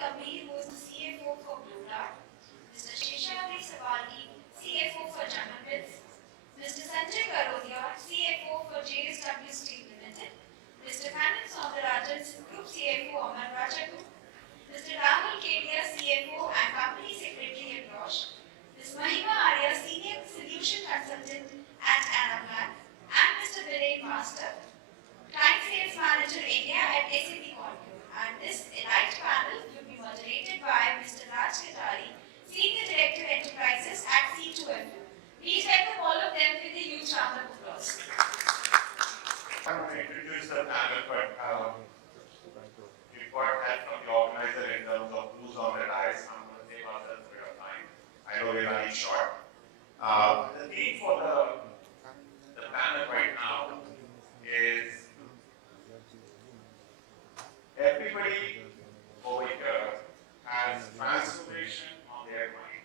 Gambhir, who is the CFO for BlueDart, Mr. Sheshadri, CFO for Kannan, Mr. Sanjay Garodia, CFO for JSW Steel Limited, Mr. Kannan Soundararajan, Group CFO Amara, Mr. Rahul, Kedia, CFO and Company Secretary at Roche, Ms. Mahima, Arya, Senior Solution Consultant at Anaplan, and Mr. Biren, Master, Client Sales Manager India at SAP Concur. And this elite panel will be moderated by Mr. Katari, Senior Director Enterprises at C2FU. Please welcome all of them with a huge round of applause. I want to introduce the panel, but we've got help from the organizer in terms of who's on the dais. I'm going to save ourselves for your time. I know we're running short. The theme for the panel right now is everybody over here has transformation on their mind.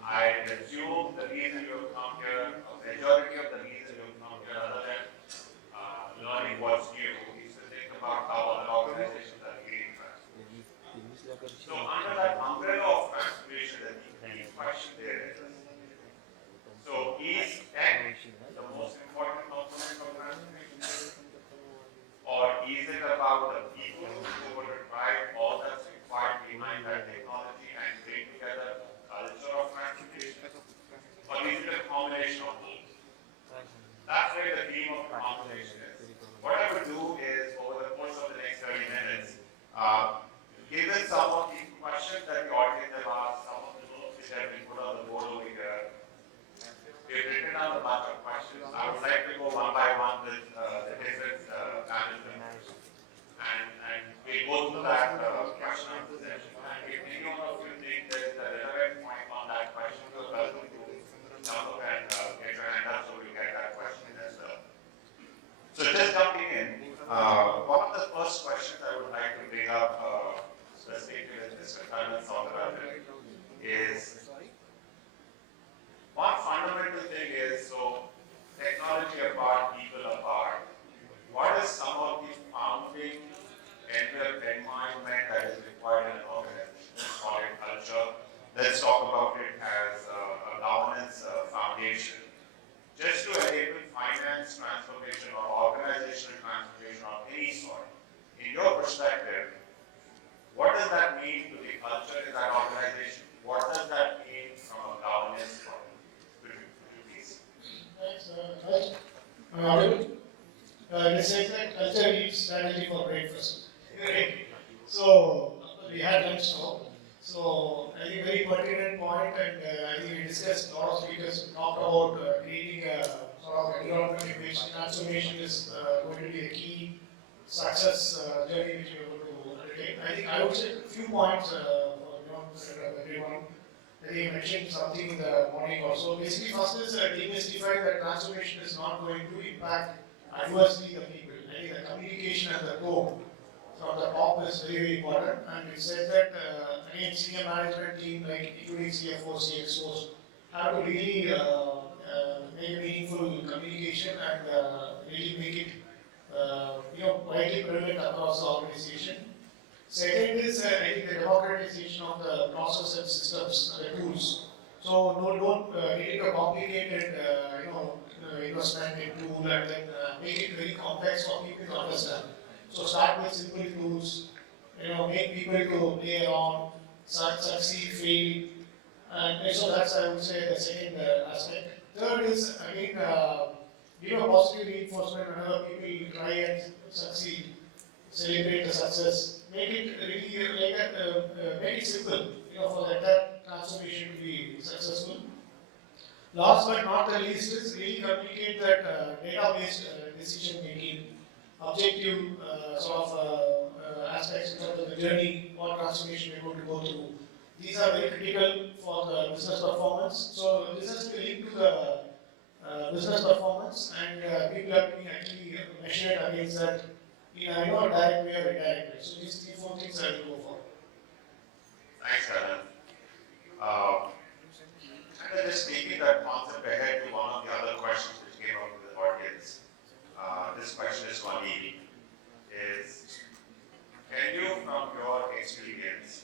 I assume the reason you have come here, a majority of the reason you have come here, other than learning what's new, is to think about how other organizations are leading transformation. So under that umbrella of transformation, the key question there is, so is tech the most important component of transformation? Or is it about the people who are going to drive all that's required behind that technology and bring together a culture of transformation? Or is it a combination of both? That's where the theme of the conversation is. What I will do is, over the course of the next 30 minutes, given some of the questions that the audience have asked, some of the notes which have been put on the board over here, we've written down a bunch of questions. I would like to go one by one with the different panel members. And we'll go through that question answer session. And if any one of you think there's a relevant point on that question, you're welcome to jump up and get your hand up so we'll get that question as well. So just jumping in, one of the first questions I would like to bring up specifically with Mr. Kannan Soundararajan is, one fundamental thing is, so technology apart, people apart, what is some of the founding environment that is required in an organization? Let's call it culture. Let's talk about it as a governance foundation. Just to enable finance transformation or organizational transformation of any sort, in your perspective, what does that mean to the culture in that organization? What does that mean from a governance point? Thanks. Audible. It says that culture eats strategy for breakfast. Right. So we had lunch now. So I think very pertinent point, and I think we discussed, a lot of speakers talked about creating a sort of environment in which transformation is going to be a key success journey which we are going to undertake. I think I would say a few points for everyone. I think I mentioned something in the morning also. Basically, first is demystify that transformation is not going to impact adversely the people. I think the communication and the tone from the top is very, very important. And we said that again, senior management team, like including CFOs, CXOs, have to really make meaningful communication and really make it widely prevalent across the organization. Second is, I think, the democratization of the process and systems and the tools. So don't make it a complicated, investment in tool and then make it very complex for people to understand. So start with simple tools, make people to play around, succeed, fail, and so that's, I would say, the second aspect. Third is, again, give a positive reinforcement whenever people try and succeed, celebrate the success. Make it really make it simple, for the entire transformation to be successful. Last but not the least is really communicate that data-based decision making, objective sort of aspects in terms of the journey, what transformation we're going to go through. These are very critical for the business performance. So this has to link to the business performance, and people are being actually measured against that in a direct way or indirect way. So these 3-4 things I will go for. Thanks, Kannan. And just taking that concept ahead to one of the other questions which came up from the audience. This question is for Aneel. Can you, from your experience,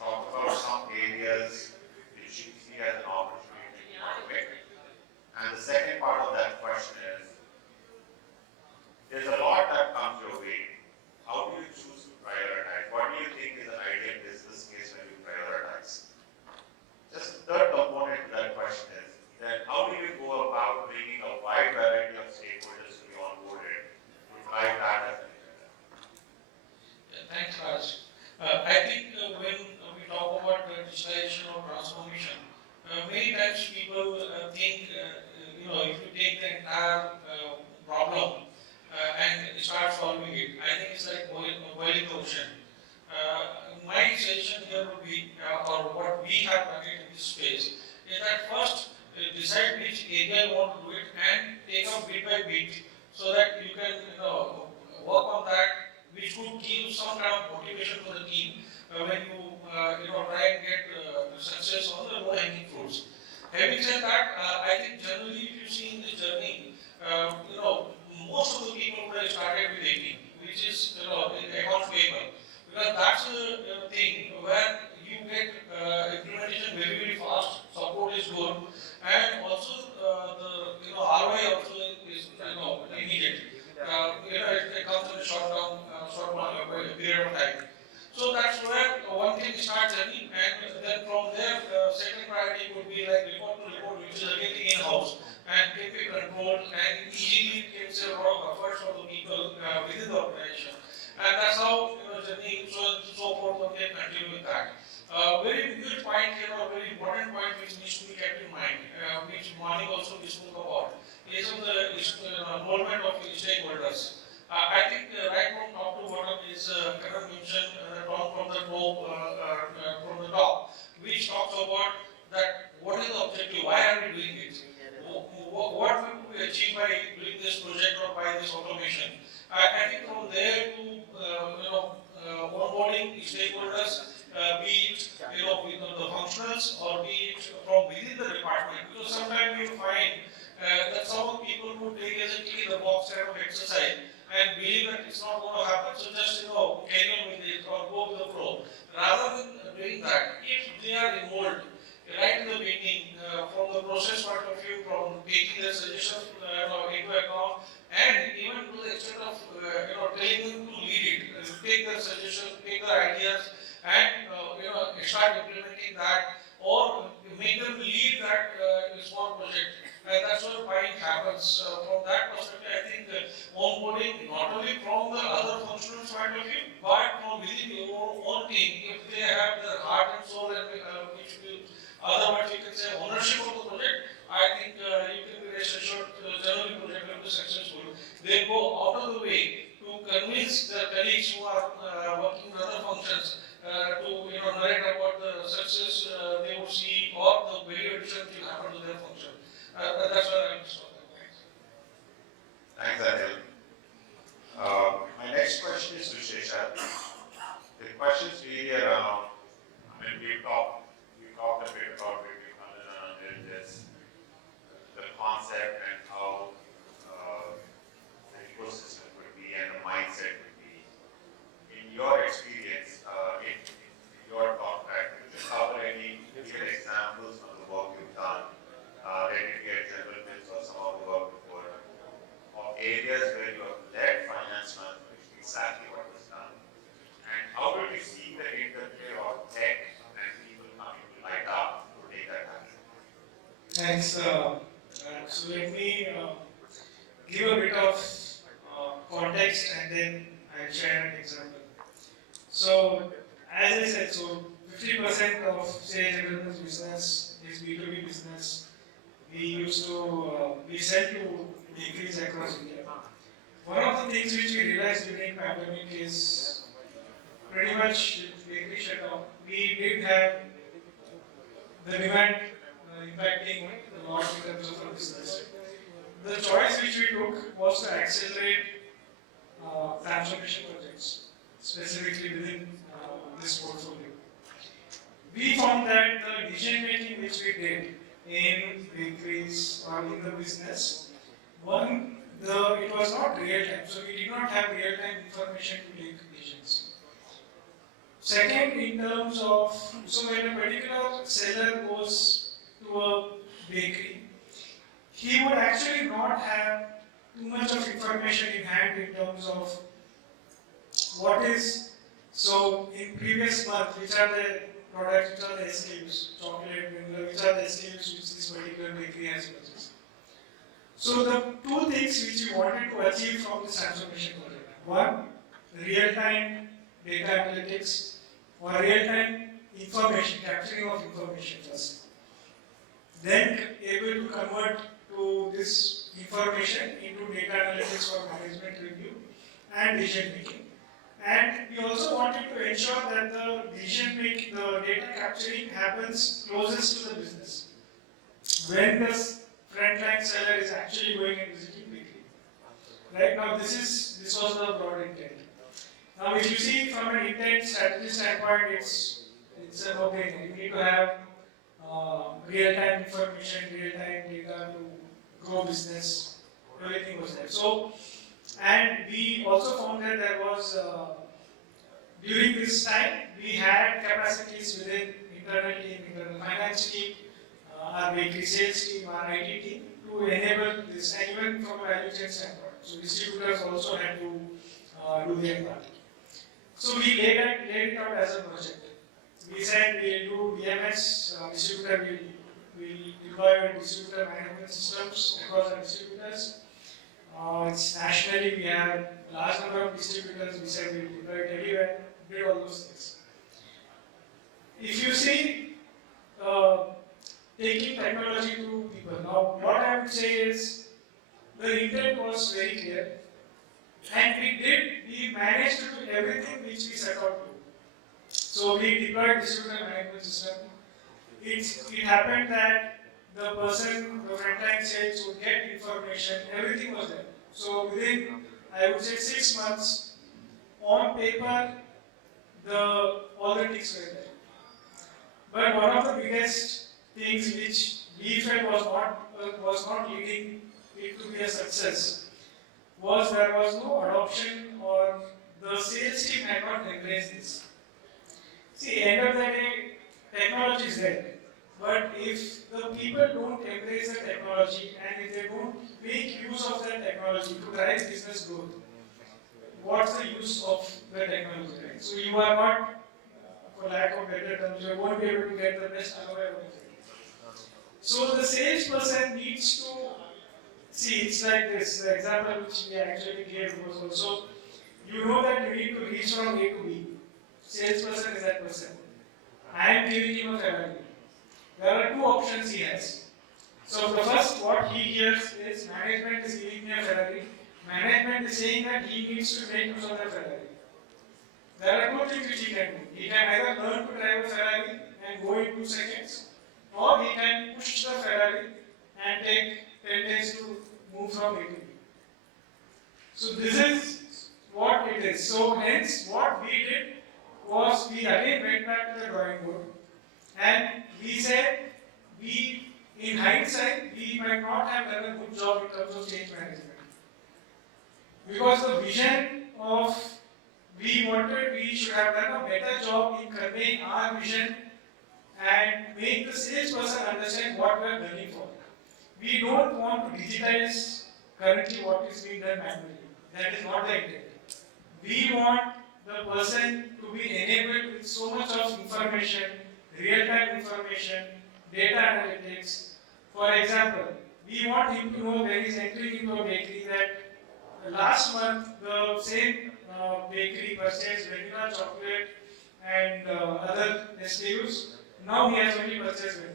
suggestion here would be, or what we have done in this space, is that first decide which area you want to do it and take up bit by bit so that you can work on that, which would give some kind of motivation for the team when you try and get success on the low hanging fruits. Having said that, I think generally if you see in this journey, most of the people would have started with 18, which is accounts payable, because that's a thing where you get implementation very very fast, support is good, and also the ROI also is immediate. It comes in a short period of time. So that's where one thing starts journey, and then from there, second priority would be like report to report, which is again in-house and can be controlled and easily can save a lot of efforts for the people within the organization. And that's how journey so forth one can continue with that. Very huge point here, or very important point which needs to be kept in mind, which Mani also spoke about, is on the involvement of stakeholders. I think right from top to bottom is Kannan mentioned from the top, which talks about that what is the objective, why are we doing it, what will we achieve by doing this project or by this automation. I think from there to onboarding stakeholders, be it the functionals or be it from within the department, because sometimes you find that some people would take as a tick in the box kind of exercise and believe that it's not going to happen, so just carry on with it or go with the flow. Rather than doing that, if they are involved right in the beginning, from the process point of view, from taking their suggestions into account, and even to the extent of telling them to lead it, take their suggestions, take their ideas, and start implementing that, or make them lead that small project. And that's where buying happens. From that perspective, I think onboarding not only from the other functional point of view, but from within your own team, if they have their heart and soul, and which will otherwise we can say ownership of the project, I think you can be rest assured generally project will be successful. They go out of the way to convince their colleagues who are working in other functions to narrate about the success they would see or the value addition will happen to their function. That's where I'm stopping. Thanks, Aneel. My next question is to Sheshadri. The question is really around, we talked a bit about it, this, the concept and how the ecosystem would be and the mindset would be. In your experience, in your thought track, could you cover any real examples of the work you've done, related to your general bits or some of the work before, of areas where you have led finance management, exactly what was done? And how do you see the interplay of tech and people coming to light up to take that action? Thanks. So let me give a bit of context and then I'll share an example. So, as I said, 50% of sales enterprise business is B2B business. We sell to bakeries across India. One of the things which we realized during pandemic is pretty much bakery shutdown. We did have the demand impacting a lot in terms of our business. The choice which we took was to accelerate transformation projects, specifically within this portfolio. We found that the decision making which we did in bakeries or in the business, it was not real time, so we did not have real time information to take decisions. Second, in terms of, so when a particular seller goes to a bakery, he would actually not have too much of information in hand in terms of what is, so in previous month, which are the products, which are the SKUs, chocolate, vanilla, which are the SKUs which this particular bakery has purchased. So the two things which we wanted to achieve from this transformation project. One, real-time data analytics or real-time information, capturing of information first. Then able to convert to this information into data analytics for management review and decision making. And we also wanted to ensure that the decision making, the data capturing happens closest to the business. When the frontline seller is actually going and visiting bakery. Right now, this was the broad intent. Now, if you see from an intent strategy standpoint, it's a no-brainer. You need to have real-time information, real-time data to grow business. Everything was there. So, and we also found that there was during this time we had capacities within internal team, internal finance team, our bakery sales team, our IT team to enable this, and even from a value chain standpoint. So distributors also had to do their part. So we laid it out as a project. We said we'll do DMS, distributor will deploy distributor management systems across our distributors. It's nationally, we have large number of distributors. We said we'll deploy it everywhere. Did all those things. If you see, taking technology to people. Now, what I would say is the intent was very clear, and we managed to do everything which we set out to. So we deployed distributor management system. It happened that the frontline sales would get information, everything was there. So within, I would say 6 months, on paper, all the ticks were there. But one of the biggest things which we felt was not leading it to be a success was there was no adoption, or the sales team had not embraced this. See, end of the day, technology is there. But if the people don't embrace the technology and if they don't make use of that technology to drive business growth, what's the use of the technology? Right? So you are not, for lack of better terms, you won't be able to get the best ROI out of it. So the salesperson needs to see, it's like this. The example which we actually gave was also, you know that you need to reach from A to B. Salesperson is that person. I am giving him a Ferrari. There are two options he has. So the first, what he hears is management is giving me a Ferrari. Management is saying that he needs to make use of the Ferrari. There are two things which he can do. He can either learn to drive a Ferrari and go in 2 seconds, or he can push the Ferrari and take 10 days to move from A to B. So this is what it is. So hence what we did was we again went back to the drawing board and we said, in hindsight, we might not have done a good job in terms of change management. Because the vision of we should have done a better job in conveying our vision and make the salesperson understand what we are gunning for. We don't want to digitize currently what is being done manually. That is not the intent. We want the person to be enabled with so much of information, real-time information, data analytics. For example, we want him to know when he's entering into a bakery that last month the same bakery purchased vanilla chocolate and other SKUs. Now he has only purchased vanilla.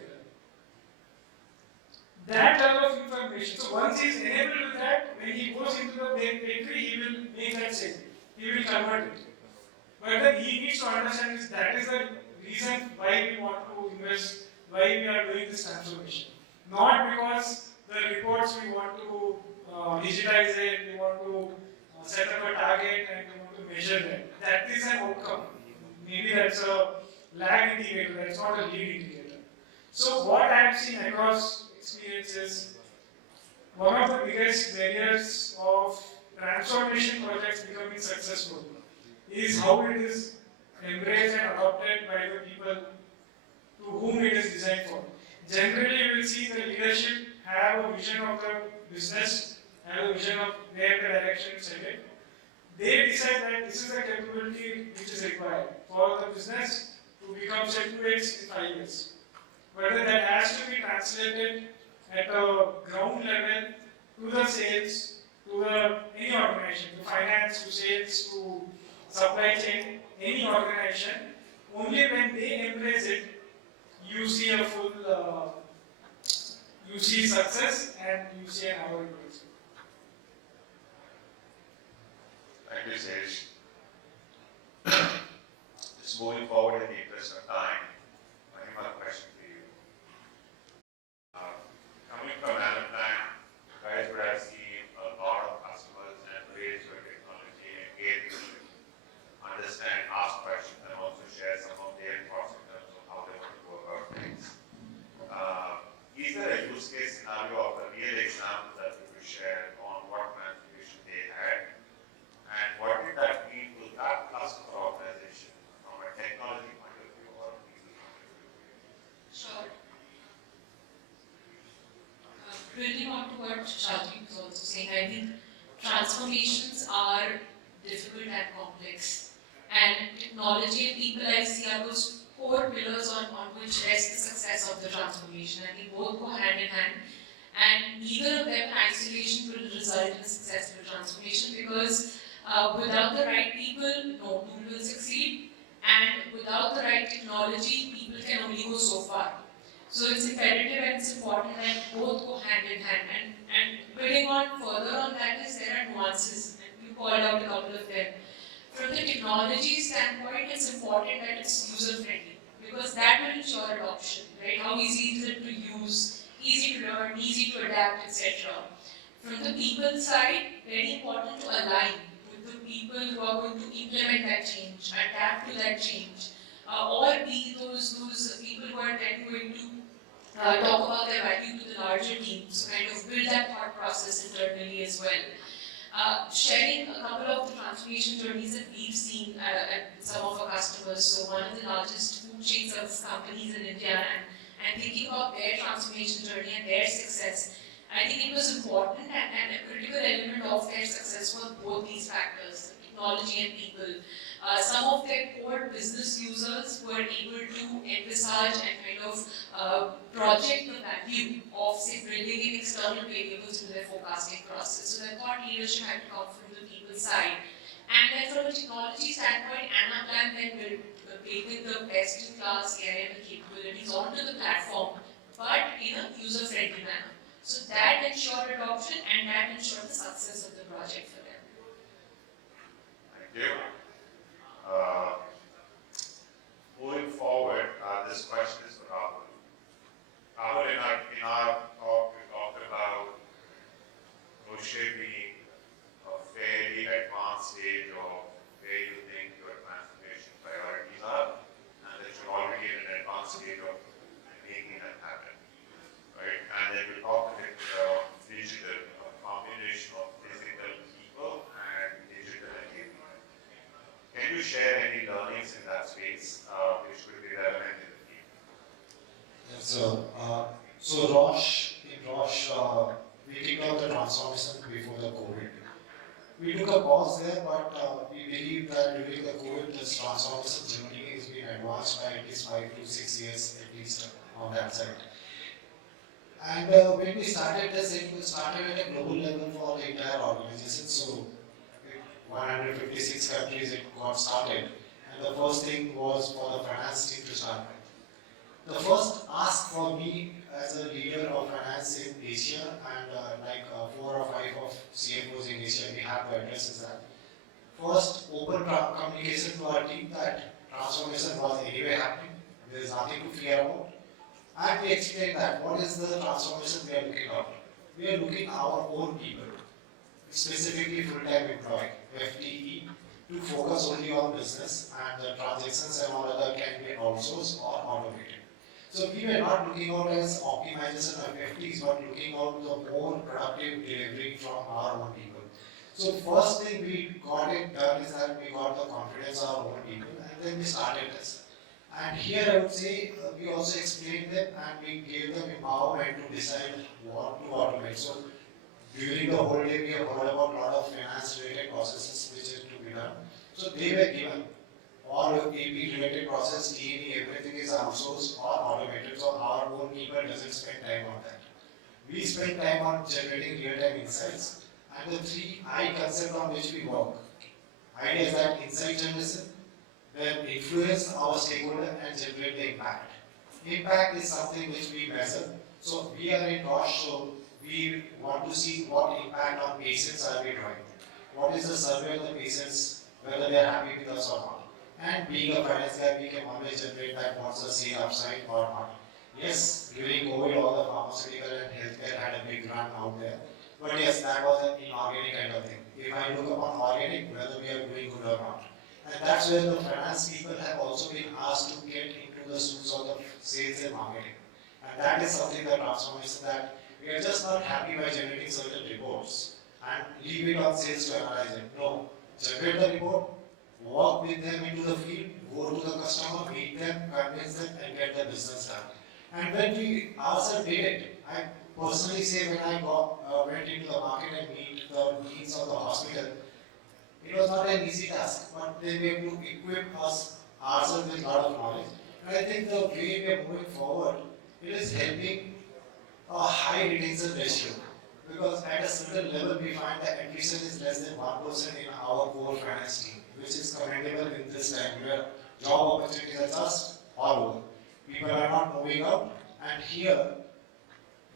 That type of information. So once he is enabled with that, when he goes into the bakery, he will make that sale. He will convert it. But then he needs to understand that is the reason why we want to invest, why we are doing this transformation. Not because the reports we want to digitize it, we want to set up a target and we want to measure that. That is an outcome. Maybe that's a lag indicator, that's not a lead indicator. So what I have seen across experiences, one of the biggest barriers of transformation projects becoming successful is how it is embraced and adopted by the people to whom it is designed for. Generally, you will see the leadership have a vision of the business, have a vision of where the direction is headed. They decide that this is the capability which is required for the business to become say 2x in 5 years. But then that has to be translated at a ground level to the sales, to any organization, to finance, to sales, to supply chain, any organization. Only when they embrace it, you see a full, you see success and you see an ROI. Thank you, Sesh. just moving forward in the interest of time, Mahima, question for you. Coming from Anaplan, you guys would have seen a lot of customers embrace your technology, engage with it, understand, ask questions, and also share some of their thoughts in terms of how they want to go about things. Is there a use case scenario of a real example that you could share on what transformation they had, and what did that mean to that customer organization from a technology point of view or a people point of view? Sure. Building on to what Sheshadri was also saying, I think transformations are difficult and complex. And technology and people I see are those core pillars on which rests the success of the transformation. I think both go hand in hand. And neither of them in isolation will result in a successful transformation, because without the right people, no tool will succeed. And without the right technology, people can only go so far. So it's imperative and it's important that both go hand in hand. And building on further on that is there are nuances, and you called out a couple of them. From the technology standpoint, it's important that it's user-friendly, because that will ensure adoption, right? How easy is it to use, easy to learn, easy to adapt, etc. From the people side, very important to align with the people who are going to implement that change, adapt to that change, or be those people who are then going to talk about their value to the larger team, so kind of build that thought process internally as well. Sharing a couple of the transformation journeys that we've seen at some of our customers. So one of the largest food chain service companies in India, and thinking about their transformation journey and their success, I think it was important and a critical element of their success was both these factors, technology and people. Some of their core business users were able to envisage and kind of project the value of, say, building in external variables into their forecasting process. So their thought leadership had to come from the people side. And then from a technology standpoint, Anaplan then built the best-in-class AI capabilities onto the platform, but in a user-friendly manner. So that ensured adoption and that ensured the success of the project for them. Thank you. Moving forward, this question is for Rahul. Rahul, in our talk, we talked about Roche being a fairly advanced stage of where you think your transformation priorities are, and that you're already in an advanced stage of making that happen. Right? And then we talked a bit about digital, a combination of physical people and digital engagement. Can you share any learnings in that space which could be relevant in the field? Yes, so Roche, we kicked off the transformation before the COVID. We took a pause there, but we believe that during the COVID, this transformation journey has been advanced by at least 5 to 6 years, at least on that side. And when we started this, it started at a global level for the entire organization. So 156 countries it got started, and the first thing was for the finance team to start with. The first ask for me as a leader of finance in Asia, and 4 or 5 of CFOs in Asia we have to address is that first open communication to our team that transformation was anyway happening, there is nothing to fear about, and we explain that what is the transformation we are looking at. We are looking our own people, specifically full-time employee, FTE, to focus only on business, and the transactions and all other can be outsourced or automated. So we were not looking out as optimization of FTEs, but looking out the more productive delivery from our own people. So first thing we got it done is that we got the confidence of our own people, and then we started this. And here I would say we also explained them and we gave them empowerment to decide what to automate. So during the whole day we have heard about a lot of finance related processes which is to be done. So they were given all AP related process, T&E, everything is outsourced or automated, so our own people doesn't spend time on that. We spend time on generating real-time insights, and the 3 I concept on which we work. Idea is that insight generation, then influence our stakeholder and generate the impact. Impact is something which we measure. So we are in Roche, so we want to see what impact on patients are we doing. What is the survey of the patients, whether they are happy with us or not. And being a finance guy, we can always generate that what's the sale upside or not. Yes, during COVID, all the pharmaceutical and healthcare had a big run out there. But yes, that was an inorganic kind of thing. If I look upon organic, whether we are doing good or not. And that's where the finance people have also been asked to get into the suits of the sales and marketing. And that is something that transformation that we are just not happy by generating certain reports and leave it on sales to analyze it. No, generate the report, walk with them into the field, go to the customer, meet them, convince them, and get the business done. And when we ourselves did it, I personally say when I went into the market and meet the needs of the hospital, it was not an easy task, but they were to equip us ourselves with a lot of knowledge. And I think the way we are moving forward, it is helping a high retention ratio. Because at a certain level, we find that attrition is less than 1% in our core finance team, which is commendable in this time where job opportunities are just all over. People are not moving out, and here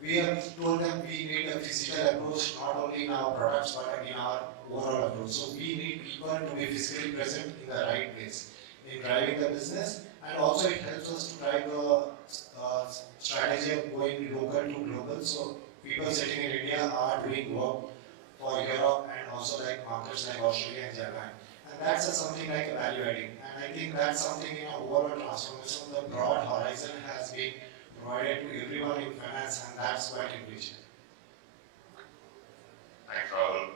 we have told them we need a physical approach not only in our products but in our overall approach. So we need people to be physically present in the right place in driving the business, and also it helps us to drive the strategy of going local to global. So people sitting in India are doing work for Europe and also like markets like Australia and Japan. And that's something like a value adding. And I think that's something in our overall transformation, the broad horizon has been provided to everyone in finance, and that's quite enriching. Thanks, Rahul.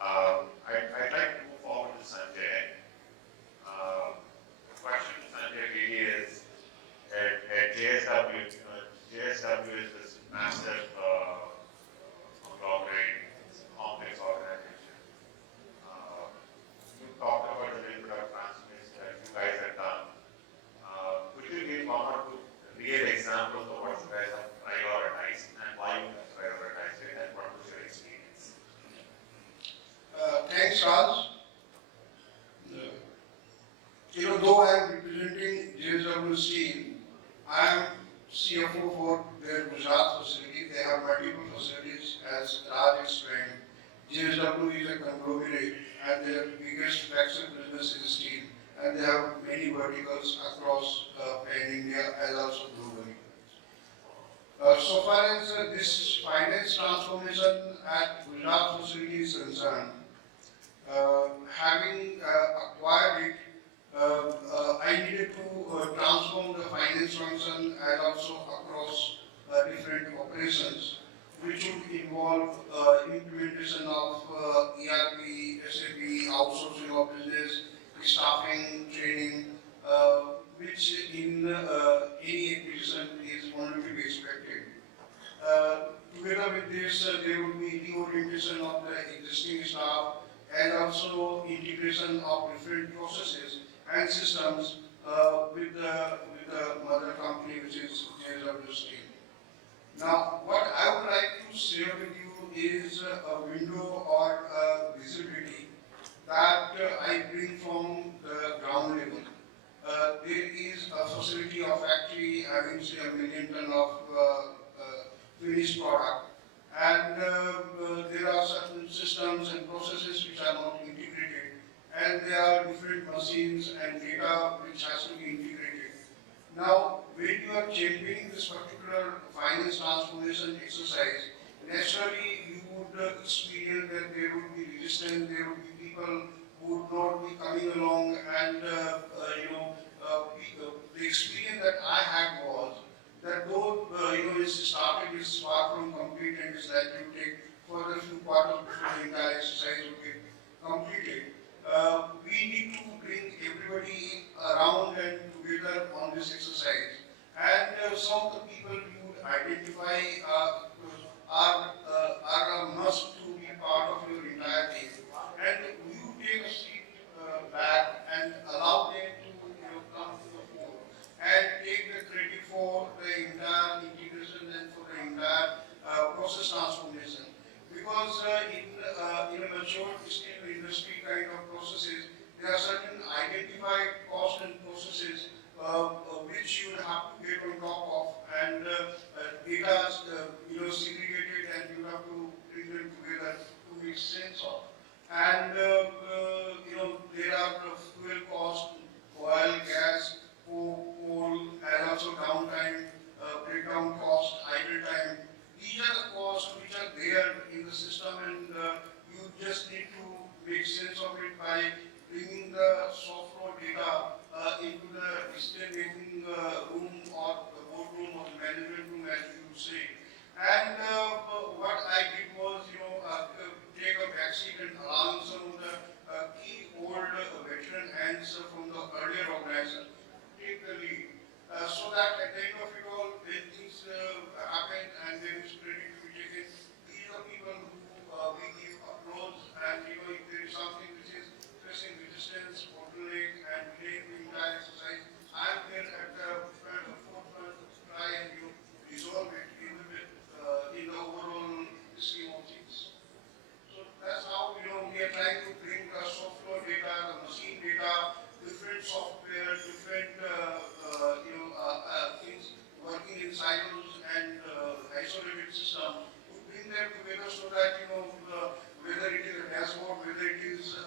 I'd like to move forward to Sanjay. The question to Sanjay really is, at JSW, JSW is this massive conglomerate, complex organization. You talked about a little bit of transformation that you guys have done. Could you give one or two real examples of what you guys have prioritized and why you have prioritized it, and what was your experience? Thanks, Raj. Though I am representing JSW Steel, I am CFO for their Gujarat facility. They have multiple facilities, as Raj explained. JSW is a conglomerate, and their biggest flagship business is steel, and they have many verticals across pan-India as also globally. So far as this finance transformation at Gujarat facility is concerned, having acquired it, I needed to transform the finance function and also across different operations, which would involve implementation of ERP, SAP, outsourcing of business, staffing, training, which in any acquisition is only to be expected. Together with this, there would be reorientation of the existing staff and also integration of different processes and systems with the mother company, which is JSW Steel. Now, what I would like to share with you is a window or a visibility that I bring from the ground level. There is a facility or factory having say 1 million ton of finished product, and there are certain systems and processes which are not integrated, and there are different machines and data which has to be integrated. Now, when you are championing this particular finance transformation exercise, naturally you would experience that there would be resistance, there would be people who would not be coming along, and the experience that I had was that though it's started, it's far from complete, and it's likely to take further few quarters before the entire exercise will get completed. We need to bring everybody around and together on this exercise. And some of the people you would identify are a must to be part of your entire team. And you take a seat back and allow them to come to the fore and take the credit for the entire integration and for the entire process transformation. Because in a mature steel industry kind of processes, there are certain identified costs and processes which you have to get on top of, and data segregated, and you have to bring them together to make sense of. And there are fuel costs, these are the costs which are there in the system, and you just need to make sense of it by bringing the soft floor data into the decision-making room or the boardroom or the management room, as you would say. And what I did was, take a backseat and allow some of the key old veteran hands from the earlier organization take the lead. So that at the end of it all, when things happen and there is credit to be taken, these are people who we give applause, and if there is something which is facing resistance, bottleneck, and delaying the entire exercise, I am there at the forefront to try and resolve it in the overall scheme of things. So that's how we are trying to bring the soft floor data, the machine data, different software, different things working in silos and isolated system, to bring them together so that whether it is a dashboard, whether it is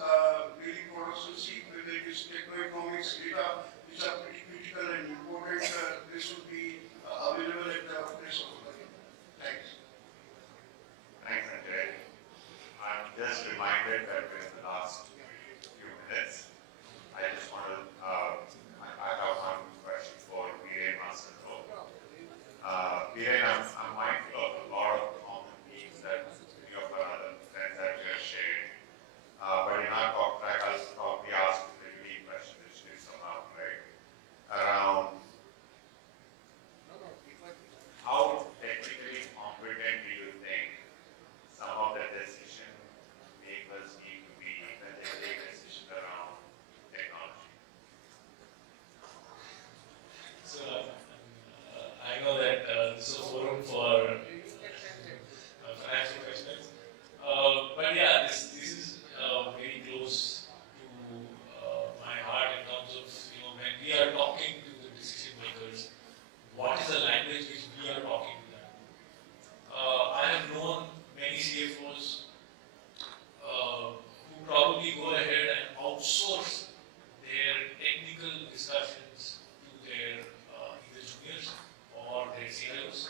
daily production sheet, whether it is techno-economics data, which are pretty critical and important, they should be available at the press of the time. Thanks. Thanks, Sanjay. I'm just reminded that in the last few minutes, I just want to, I have one question for Biren Master. Biren, I'm mindful of a lot of common themes that many of our other friends that we have shared. But in our talk track, I'll probably ask the unique question which is come up, right? Around how technically competent do you think some of the decision makers need to be when they take decisions around technology? So, I know that this is a forum for finance professionals, but yeah, this is very close to my heart in terms of when we are talking to the decision makers, what is the language which we are talking to them? I have known many CFOs who probably go ahead and outsource their technical discussions to their either juniors or their CIOs.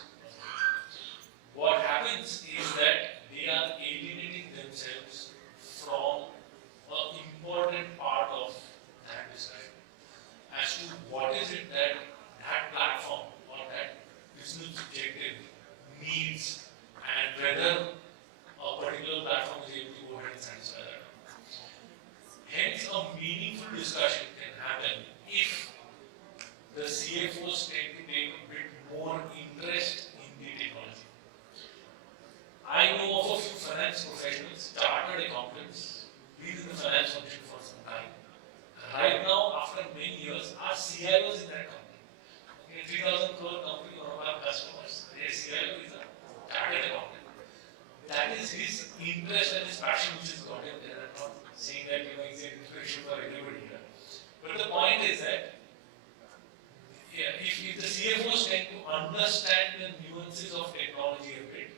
What happens is that they are alienating themselves from an important part of that discussion as to what is it that that platform or that business objective needs, and whether a particular platform is able to go ahead and satisfy that. Hence, a meaningful discussion can happen if the CFOs tend to take a bit more interest in the technology. I know of a few finance professionals, chartered accountants, been in the finance function for some time. Right now, after many years, are CIOs in that company. Okay, 3,000 crore company, one of our customers, their CIO is a chartered accountant. That is his interest and his passion which has got him there. I'm not saying that he's an inspiration for everybody here. But the point is that if the CFOs tend to understand the nuances of technology a bit,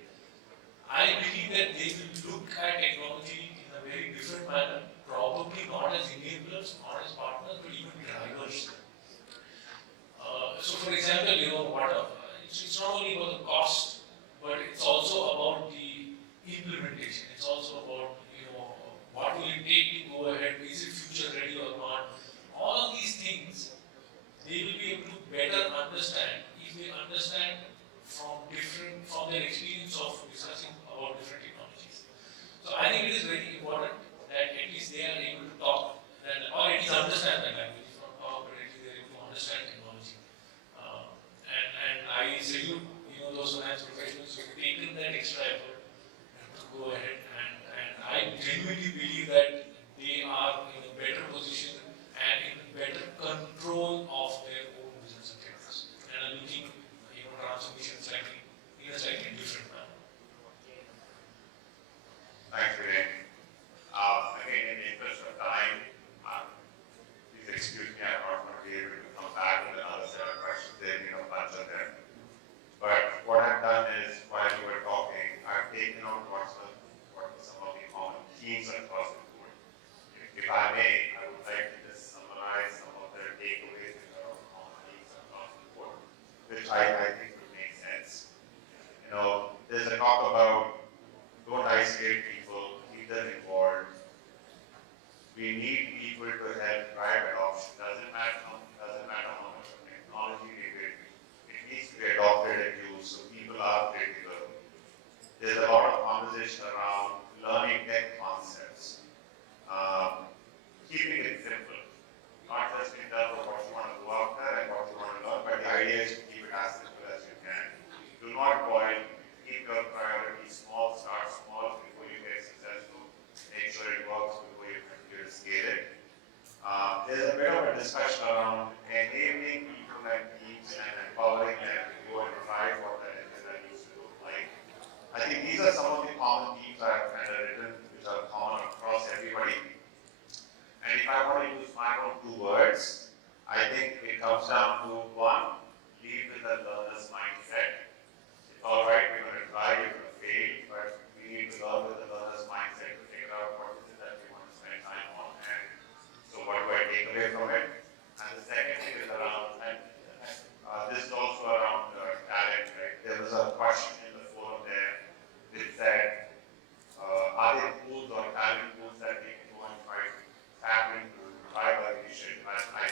I believe that they will look at technology in a very different manner, probably not as enablers, not as partners, but even drivers. So for example, it's not only about the cost, but it's also about the implementation. It's also about, what will it take to go ahead, is it future ready or not? All of these things, they will be able to better understand if they understand from their experience of discussing about different technologies. So I think it is very important that at least they are able to talk, or at least understand that language, if not talk, but at least they are able to understand technology. And I salute those finance professionals who have taken that extra effort to go ahead, and I genuinely believe that they are in a better position and in better control of their own business objectives, and are looking transformation in a slightly different manner. Thanks, Biren. Again, in the interest of time, these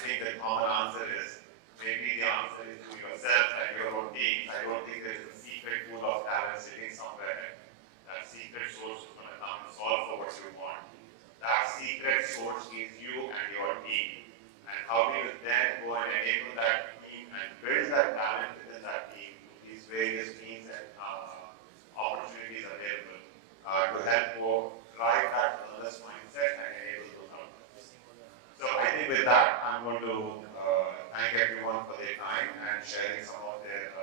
think the common answer is, maybe the answer is to yourself and your own team. I don't think there is a secret pool of talent sitting somewhere. That secret source is going to come and solve for what you want. That secret source is you and your team. And how do you then go and enable that team and build that talent within that team through these various means and opportunities available to help drive that wellness mindset and enable those outcomes. So I think with that, I'm going to thank everyone for their time and sharing some of their